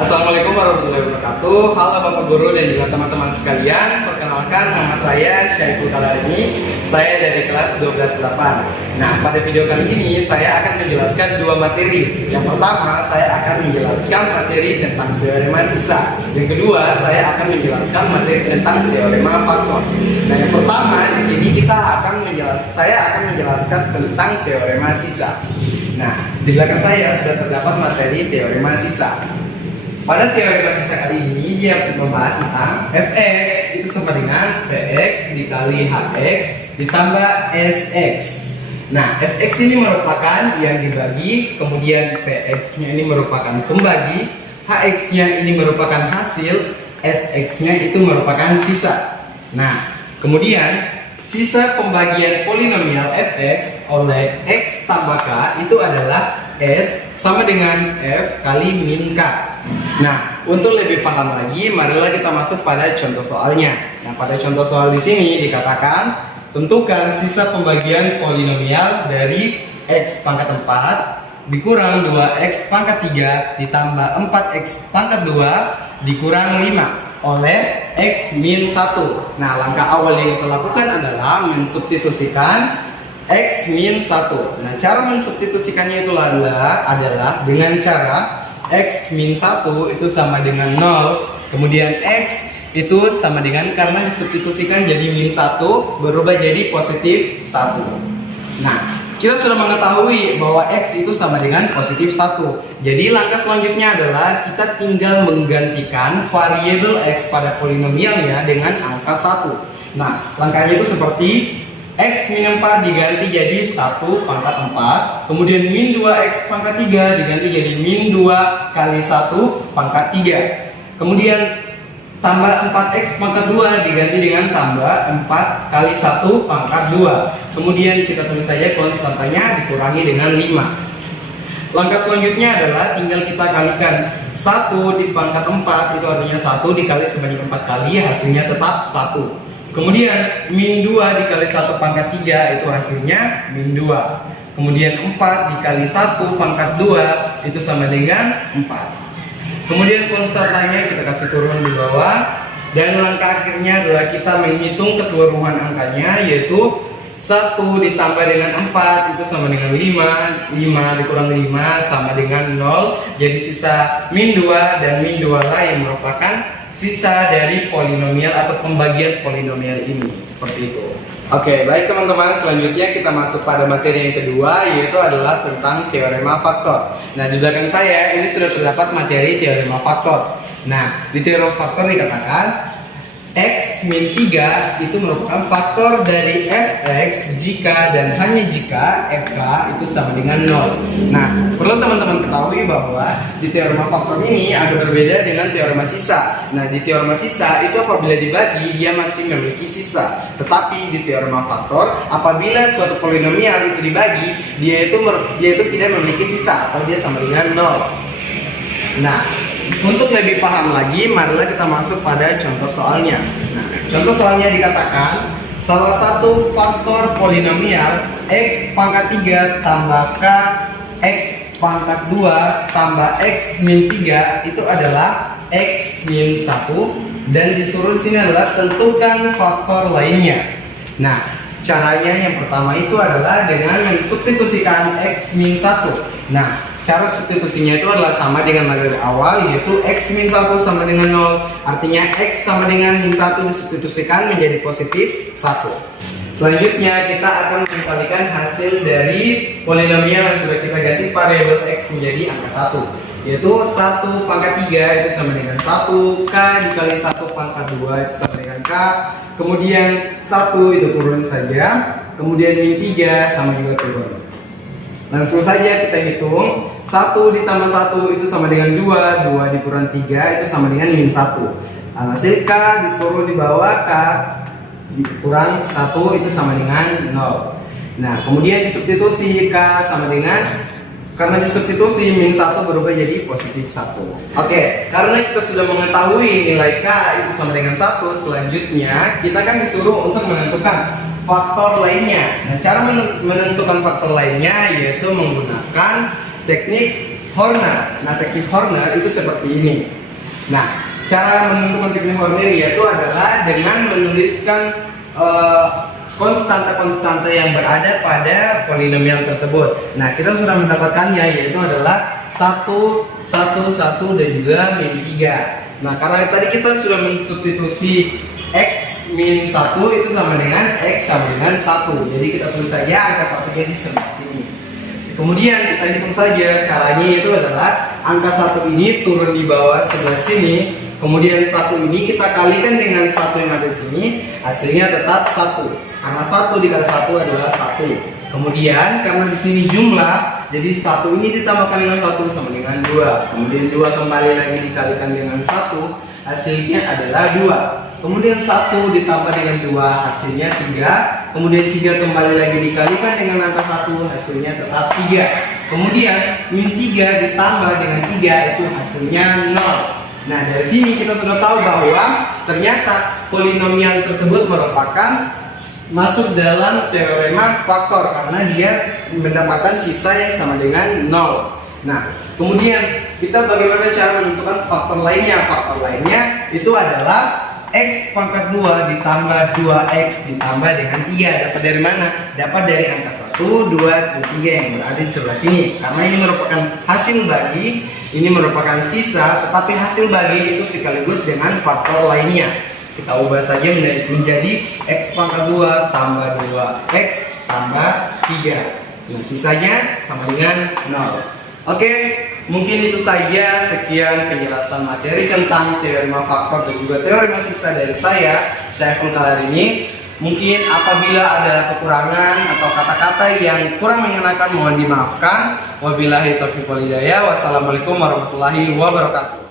Assalamualaikum warahmatullahi wabarakatuh. Halo Bapak Guru dan juga teman-teman sekalian. Perkenalkan, nama saya Syaiful Kalarimi. Saya dari kelas 12-8. Nah, pada video kali ini saya akan menjelaskan dua materi. Yang pertama, saya akan menjelaskan materi tentang teorema sisa. Yang kedua, saya akan menjelaskan materi tentang teorema faktor. Nah, yang pertama di sini saya akan menjelaskan tentang teorema sisa. Nah, di belakang saya sudah terdapat materi teorema sisa. Pada teorema sisa kali ini dia membahas tentang fx itu sama dengan px dikali hx ditambah sx. Nah, fx ini merupakan yang dibagi, kemudian px-nya ini merupakan pembagi, hx-nya ini merupakan hasil, sx-nya itu merupakan sisa. Nah, kemudian sisa pembagian polinomial fx oleh x tambah k itu adalah s sama dengan f kali min k. Nah, untuk lebih paham lagi, marilah kita masuk pada contoh soalnya. Nah, pada contoh soal di sini dikatakan tentukan sisa pembagian polinomial dari x pangkat 4 dikurang 2x pangkat 3 ditambah 4x pangkat 2 dikurang 5 oleh x min 1. Nah, langkah awal yang kita lakukan adalah mensubstitusikan x min 1. Nah, cara mensubstitusikannya itu adalah dengan cara x min 1 itu sama dengan 0. Kemudian x itu sama dengan, karena disubstitusikan jadi min 1, berubah jadi positif 1. Nah, kita sudah mengetahui bahwa x itu sama dengan positif 1. Jadi langkah selanjutnya adalah kita tinggal menggantikan variabel x pada polinomialnya dengan angka 1. Nah, langkahnya itu seperti x min 4 diganti jadi 1 pangkat 4, kemudian min 2x pangkat 3 diganti jadi min 2 kali 1 pangkat 3, kemudian tambah 4x pangkat 2 diganti dengan tambah 4 kali 1 pangkat 2, kemudian kita tulis saja konstantanya dikurangi dengan 5. Langkah selanjutnya adalah tinggal kita kalikan 1 di pangkat 4, itu artinya 1 dikali sebanyak 4 kali, hasilnya tetap 1. Kemudian min 2 dikali 1 pangkat 3 itu hasilnya min 2. Kemudian 4 dikali 1 pangkat 2 itu sama dengan 4. Kemudian konstantanya kita kasih turun di bawah. Dan langkah akhirnya adalah kita menghitung keseluruhan angkanya, yaitu 1 ditambah dengan 4 itu sama dengan 5, 5 dikurang 5 sama dengan 0. Jadi sisa min 2 dan min 2 lain merupakan sisa dari polinomial atau pembagian polinomial ini. Seperti itu. Oke, baik teman-teman, selanjutnya kita masuk pada materi yang kedua, yaitu adalah tentang teorema faktor. Nah, di belakang saya ini sudah terdapat materi teorema faktor. Nah, di teorema faktor dikatakan x min 3 itu merupakan faktor dari fx jika dan hanya jika fk itu sama dengan 0. Nah, perlu teman-teman ketahui bahwa di teorema faktor ini agak berbeda dengan teorema sisa. Nah, di teorema sisa itu apabila dibagi dia masih memiliki sisa. Tetapi di teorema faktor apabila suatu polinomial itu dibagi dia itu tidak memiliki sisa atau dia sama dengan 0. Nah, untuk lebih paham lagi, marilah kita masuk pada contoh soalnya. Nah, contoh soalnya dikatakan salah satu faktor polinomial x pangkat 3 tambah k x pangkat 2 tambah x min 3 itu adalah x min 1, dan disuruh di sini adalah tentukan faktor lainnya. Nah, caranya yang pertama itu adalah dengan mensubstitusikan x min 1. Nah, cara substitusinya itu adalah sama dengan materi awal, yaitu x min 1 sama dengan 0. Artinya x sama dengan min 1 disubstitusikan menjadi positif 1. Selanjutnya kita akan mengkalikan hasil dari polinomial yang sudah kita ganti variabel x menjadi angka 1, yaitu 1 pangkat 3 itu sama dengan 1, k dikali 1 pangkat 2 itu sama dengan k, kemudian 1 itu turun saja, kemudian min 3 sama juga turun. Langsung saja kita hitung, 1 ditambah 1 itu sama dengan 2, 2 dikurang 3 itu sama dengan min 1. Hasil k diturun di bawah, k dikurang 1 itu sama dengan 0. Nah, kemudian disubstitusi k sama dengan, karena disubstitusi min 1 berubah jadi positif 1. Oke, karena kita sudah mengetahui nilai k itu sama dengan 1, selanjutnya kita kan disuruh untuk menentukan faktor lainnya. Nah, cara menentukan faktor lainnya yaitu menggunakan teknik Horner. Nah, teknik Horner itu seperti ini. Nah, cara menentukan teknik Horner yaitu adalah dengan menuliskan konstanta-konstanta yang berada pada polinomial tersebut. Nah, kita sudah mendapatkannya, yaitu adalah 1, 1, 1 dan juga min 3. Nah, karena tadi kita sudah mensubstitusi X min 1 itu sama dengan X sama dengan 1. Jadi kita tulis saja angka 1-nya di sebelah sini. Kemudian kita hitung saja, caranya itu adalah angka 1 ini turun di bawah sebelah sini. Kemudian 1 ini kita kalikan dengan 1 yang ada di sini, hasilnya tetap 1. Karena 1 dikali 1 adalah 1. Kemudian karena di sini jumlah, jadi 1 ini ditambahkan dengan 1 sama dengan 2. Kemudian 2 kembali lagi dikalikan dengan 1, hasilnya adalah 2. Kemudian 1 ditambah dengan 2, hasilnya 3. Kemudian 3 kembali lagi dikalikan dengan angka 1, hasilnya tetap 3. Kemudian min 3 ditambah dengan 3 itu hasilnya 0. Nah, dari sini kita sudah tahu bahwa ternyata polinomial tersebut merupakan masuk dalam teorema faktor karena dia mendapatkan sisa yang sama dengan 0. Nah, kemudian kita bagaimana cara menentukan faktor lainnya? Faktor lainnya itu adalah X pangkat 2 ditambah 2X ditambah dengan 3. Dapat dari mana? Dapat dari angka 1, 2, dan 3 yang berada di sebelah sini. Karena ini merupakan hasil bagi, ini merupakan sisa, tetapi hasil bagi itu sekaligus dengan faktor lainnya. Kita ubah saja menjadi X pangkat 2 tambah 2X tambah 3. Nah, sisanya sama dengan 0. Oke, mungkin itu saja sekian penjelasan materi tentang teorema faktor dan juga teorema sisa dari saya, Syaiful Kalarini. Mungkin apabila ada kekurangan atau kata-kata yang kurang mengenakan mohon dimaafkan. Wabillahi taufiq wal hidayah. Wassalamualaikum warahmatullahi wabarakatuh.